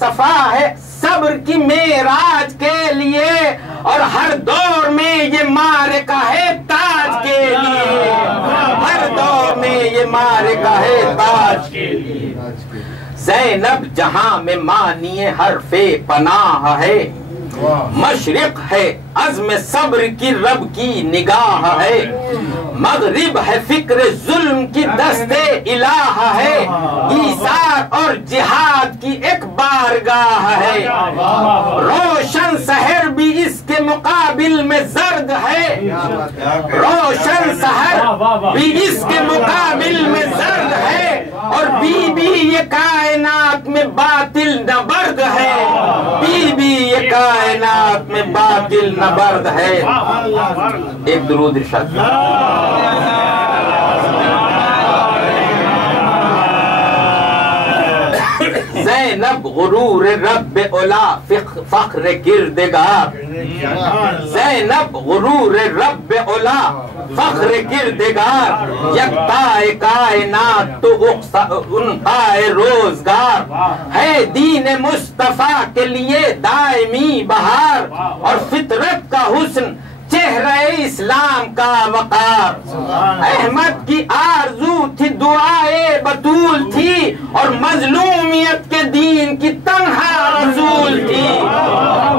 صفا ہے صبر کی معراج کے لیے، اور ہر دور میں یہ معرکہ ہے تاج کے لیے، ہر دور میں یہ معرکہ ہے تاج کے لیے۔ زینب جہاں میں مانی حرف پناہ ہے، مشرق ہے عزم صبر کی رب کی نگاہ ہے، مغرب ہے فکر ظلم کی دست الہ ہے، ایثار اور جہاد کی ایک بارگاہ ہے، روشن سحر بھی اس کے مقابل میں زرد ہے، روشن سحر بھی اس کے مقابل میں زرد ہے، اور بی بی یہ کائنات میں باطل نبرد ہے، بی بی یہ کائنات میں باطل نبرد ہے۔ ایک درود ارشاد زینب غرور رب اولا فخر کردگار، زینب غرور رب اولا فخر کردگار، یکتائے کائنات تو انقائے روزگار، ہے دین مصطفیٰ کے لیے دائمی بہار، اور فطرت کا حسن چہرہ اسلام کا وقار، احمد کی آرزو تھی دعائے بطول تھی، اور مظلومیت کے دین کی تنہا رسول تھی،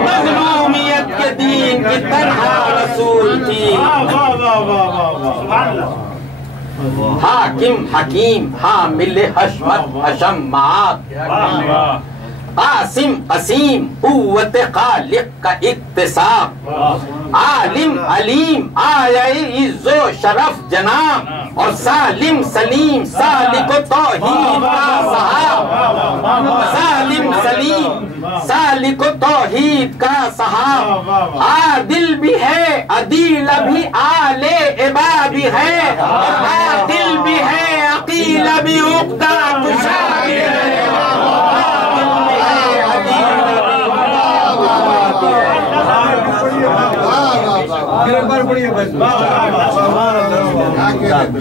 مظلومیت کے دین کی تنہا رسول تھی۔ حاکم حکیم حامل حشمت حشم معاد، قاسم قسیم قوت خالق کا اکتساب، عالم علیم آیا عز و شرف جناب، اور سالم سلیم سالک و توحید کا صحاب، سالم سلیم سالک و توحید کا صحاب، عادل بھی ہے عدیل بھی آل عبا بھی ہے، عادل بھی ہے عقیل بھی عقدہ کشا بھی ہے۔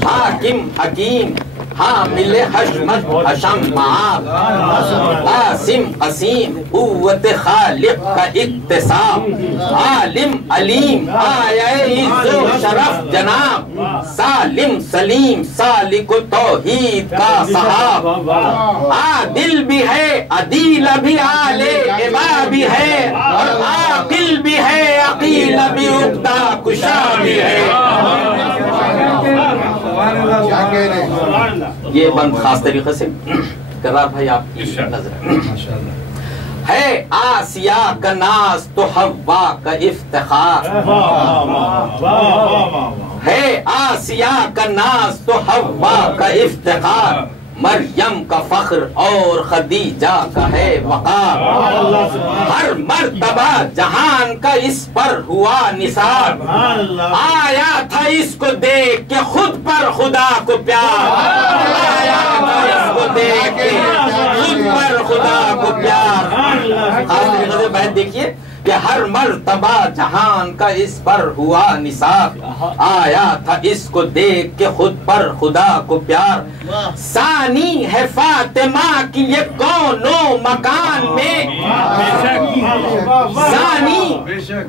حاکم حکیم حامل حشمت حشم معاد، قاسم قسیم قوت خالق کا اکتساب، عالم علیم آیا عز و شرف جناب، سالم سلیم سالک و توحید کا صحاب، عادل بھی ہے عدیل بھی آل عبا بھی ہے، اور عاقل بھی ہے عقیل بھی عقدہ کشا بھی ہے۔ یہ بند خاص طریقے سے کرار بھائی آپ کی نظر ہے، آسیہ کا ناز تو حوا کا افتخار ہے، آسیہ کا ناز تو حوا کا افتخار، مریم کا فخر اور خدیجہ کا ہے وقار، ہر مرتبہ جہان کا اس پر ہوا نثار، آیا تھا اس کو دیکھ کے خود پر خدا کو پیار، آیا تھا اس کو دیکھ کے خود پر خدا کو پیار۔ خاص طریقے سے بہت دیکھیے کہ ہر مرتبہ جہان کا اس پر ہوا نثار، آیا تھا اس کو دیکھ کے خود پر خدا کو پیار، ثانی ہے فاطمہ کی یہ کون و مکان میں، ثانی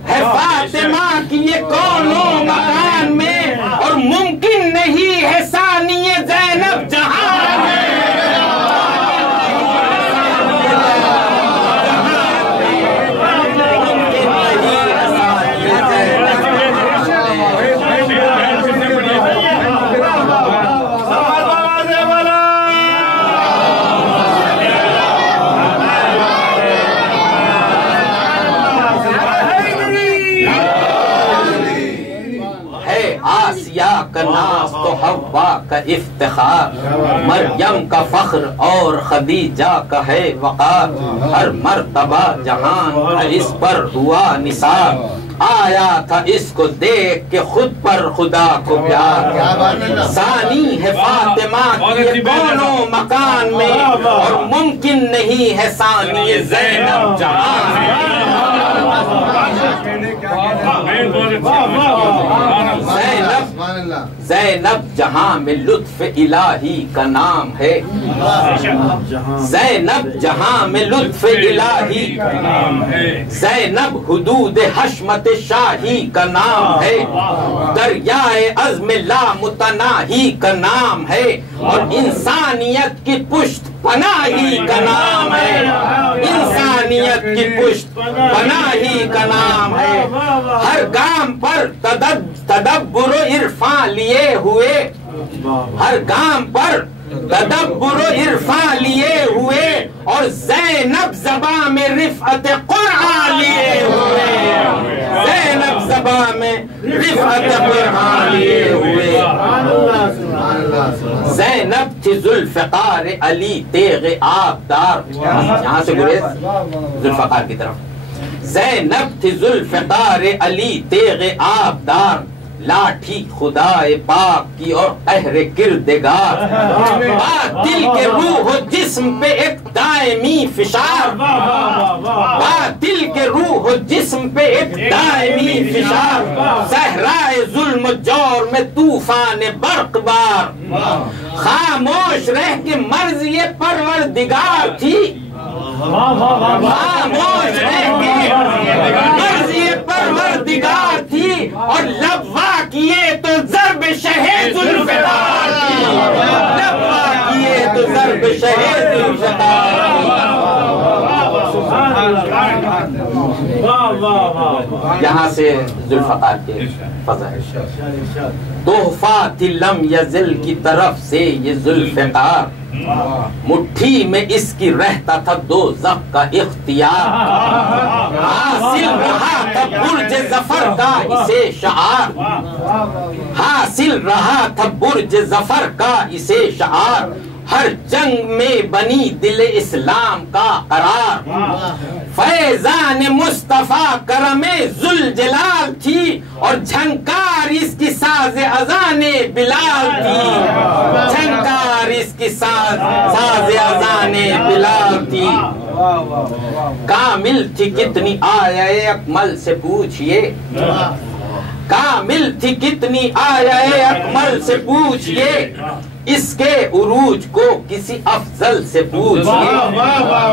ہے فاطمہ کی یہ کون و مکان میں، اور ممکن نہیں ہے ثانی زینب جہان میں۔ آسیہ کا ناز تو حوا کا افتخار، مریم کا فخر اور خدیجہ کا ہے وقار، ہر مرتبہ جہان کا اس پر ہوا نثار، آیا تھا اس کو دیکھ کے خود پر خدا کو پیار، ثانی ہے فاطمہ کی کونوں مکان میں، اور ممکن نہیں ہے ثانی زینب جہان میں۔ زینب زینب جہاں میں لطف الہی کا نام ہے، زینب جہاں میں لطف الہی کا نام ہے، زینب حدود حشمت شاہی کا نام ہے، دریائے عزم لامتناہی کا نام ہے، اور انسانیت کی پشت پناہی کا نام ہے، انسانیت کی پشت پناہی کا نام ہے۔ ہر گام پر تدبر و عرفان لیے ہوئے، ہر گام پر تدبر و عرفان لیے ہوئے، اور زینب زبان میں رفعت قرآن لیے ہوئے، زینب زبان میں رفعت قرآن لیے ہوئے۔ زینب تھی ذوالفقار علی تیغ آبدار، یہاں سے گریز ذوالفقار کی طرف، زینب تھی ذوالفقار علی تیغ آبدار، لاٹھی خدا پاک کی اور قہر کردگار، باطل کے روح و جسم پہ ایک دائمی فشار، باطل کے روح و جسم پہ ایک دائمی فشار، صحرائے ظلم و جور میں طوفان برق بار، خاموش رہ کے مرضی پروردگار تھی، خاموش رہ کے مرضی پروردگار تھی، اور لبوا کیے تو ضرب شہید ذوالفقار تھی، لبوا کیے تو ضرب شہید ذوالفقار تھی۔ یہاں سے ذوالفقار کے فضائل، تحفہ لم یزل کی طرف سے یہ ذوالفقار، مٹھی میں اس کی رہتا تھا دوزخ کا اختیار، حاصل رہا تھا برج ظفر کا اسے شعار، حاصل رہا تھا برج ظفر کا اسے شعار، ہر جنگ میں بنی دل اسلام کا قرار، فیضان مصطفیٰ کرم ذوالجلال تھی، اور جھنکار اس کی ساز اذان بلال تھی، جھنکار اس کی ساز اذان بلال تھی۔ کامل تھی کتنی آیے اکمل سے پوچھئے، کامل تھی کتنی آیے اکمل سے پوچھئے، اس کے عروج کو کسی افضل سے پوچھئے،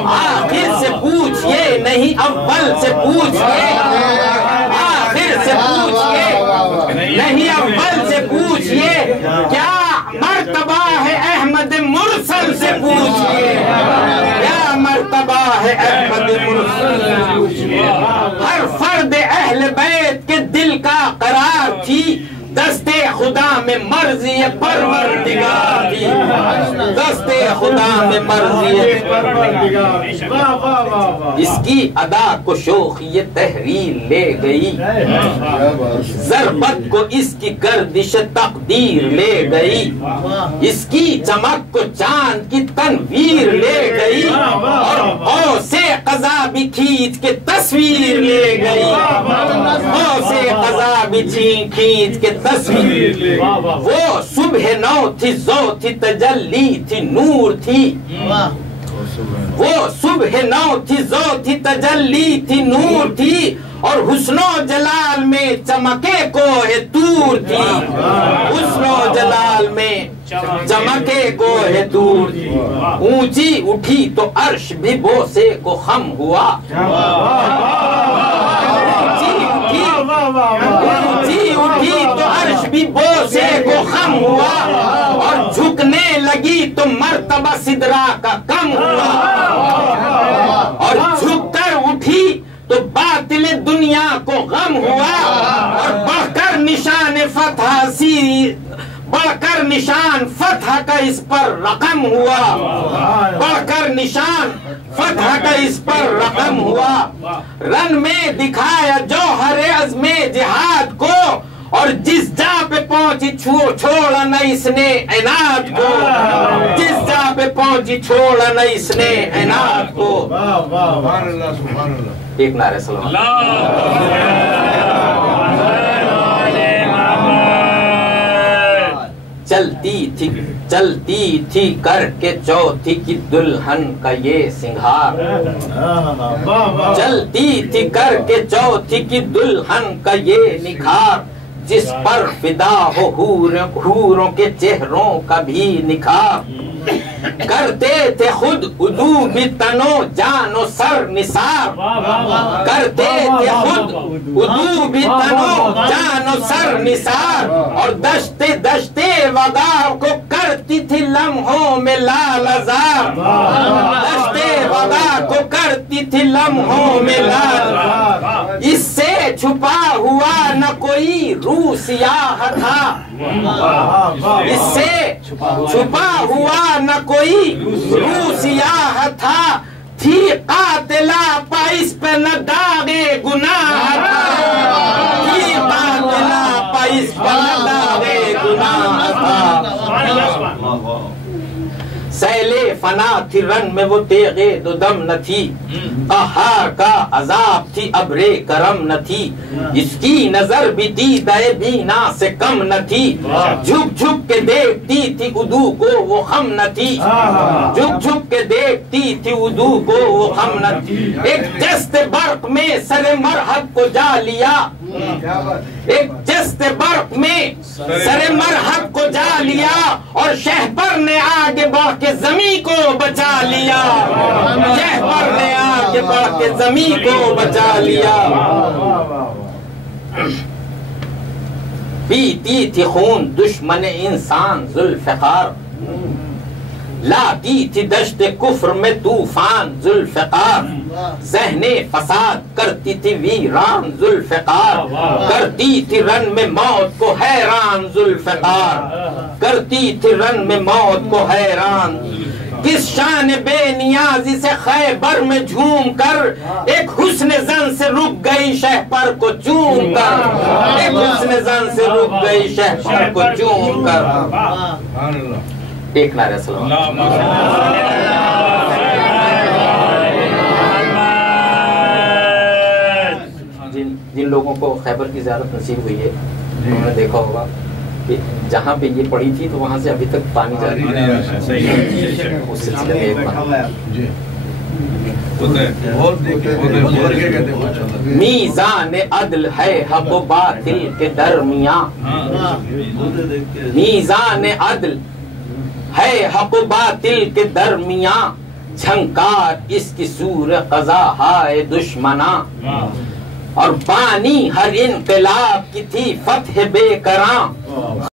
آخر سے پوچھئے نہیں اول سے پوچھئے، آخر سے پوچھئے نہیں اول سے پوچھئے، کیا مرتبہ ہے احمد مرسل سے پوچھئے، کیا مرتبہ ہے احمد مرسل سے پوچھئے۔ ہر فرد اہل بیت کے دل کا قرار تھی، دستے خدا میں مرضی پروردگار تھی، دستے خدا میں مرضی پروردگار۔ اس کی ادا کو شوخ یہ تحریر لے گئی، ضربت کو اس کی گردش تقدیر لے گئی، اس کی چمک کو چاند کی تنویر لے گئی، اور غوث قضا بھی کھینچ کے تصویر لے گئی، غوث قضا بھی کھینچ کے تصویر۔ وہ صبح نو تھی، ذو تھی، تجلی تھی، نور تھی، وہ صبح نو تھی، ذو تھی، تجلی تھی، نور تھی، اور حسن و جلال میں چمکے کوہ طور تھی، حسن و جلال میں چمکے کوہ طور تھی۔ اونچی اٹھی تو عرش بھی بوسے کو خم ہوا، اونچی اٹھی تو عرش بھی بوسے کو خم ہوا، اور جھکنے لگی تو مرتبہ سدرا کا کم ہوا، اور جھک کر اٹھی تو باطل دنیا کو غم ہوا، اور بڑھ کر نشان فتح بڑھ کر نشان فتح کا اس پر رقم ہوا، بڑھ کر نشان فتح کا اس پر رقم ہوا، رن میں دکھایا جوہر عزم جہاد کو، اور جس جا پہ پہنچی چھوڑا نہ اس نے عناد کو، جس جا پہ پہنچی چھوڑا نہ اس نے عناد کو۔ ایک نعرہ سلام۔ چلتی تھی کر کے چوتھی کی دلہن کا یہ سنگھار، چلتی تھی کر کے چوتھی کی دلہن کا یہ نکھار، جس پر فدا ہو حوروں کے چہروں کا بھی نکھار کرتے تھے خود عدو بھی تنو جان و سر نثار کرتے تھے خود عدو بھی تنو جان و سر نثار اور دشتے دشتے وغار کو کرتی تھی لمحوں میں لال ازار دشتے وغار کو کرتی تھی لمحوں میں لال اس سے چھپا ہوا نہ کوئی روح سیاہ تھا اس سے چھپا ہوا نہ کوئی روح سیاہ تھا تھی قاتلہ پائس پہ نہ داغے گناہ تھا تھی قاتلہ پائس پہ نہ داغے گناہ تھا سیلے فنا تھی رن میں وہ تیغے دو دم نہ تھی قہار کا عذاب تھی ابرے کرم نہ تھی اس کی نظر بھی دیدہ بینا سے کم نہ تھی جھک جھک کے دیکھتی تھی عدو کو وہ خم نہ تھی جھک جھک کے دیکھتی تھی عدو کو وہ خم نہ تھی ایک جست برق میں سر مرحب کو جا لیا ایک جست برق میں سر مرحب کو جا لیا اور شہپر نے آگے بڑھ کے زمین کو بچا لیا شہپر نے آگے بڑھ کے زمین کو بچا لیا پیتی تھی خون دشمن انسان ذوالفقار لاتی تھی دشت کفر میں طوفان ذوالفقار ذہن فساد کرتی تھی ویران ذوالفقار کرتی تھی رن میں موت کو حیران ذوالفقار کرتی تھی رن میں موت کو حیران کس شان بے نیازی سے خیبر میں جھوم کر ایک حسن زن سے رک گئی شہپر کو چوم کر ایک حسن زن سے رک گئی شہپر کو چوم کر ایک نعرہ سلام جن لوگوں کو خیبر کی زیارت نصیب ہوئی ہے انہوں نے دیکھا ہوگا کہ جہاں پہ یہ پڑی تھی تو وہاں سے ابھی تک پانی جاری ہے اس سلسلے میں میزان عدل ہے حق و باطل کے درمیان میزان عدل ہے حق و باطل کے درمیان جھنکار اس کی سور قضا ہائے دشمناں اور بانی ہر انقلاب کی تھی فتح بے کراں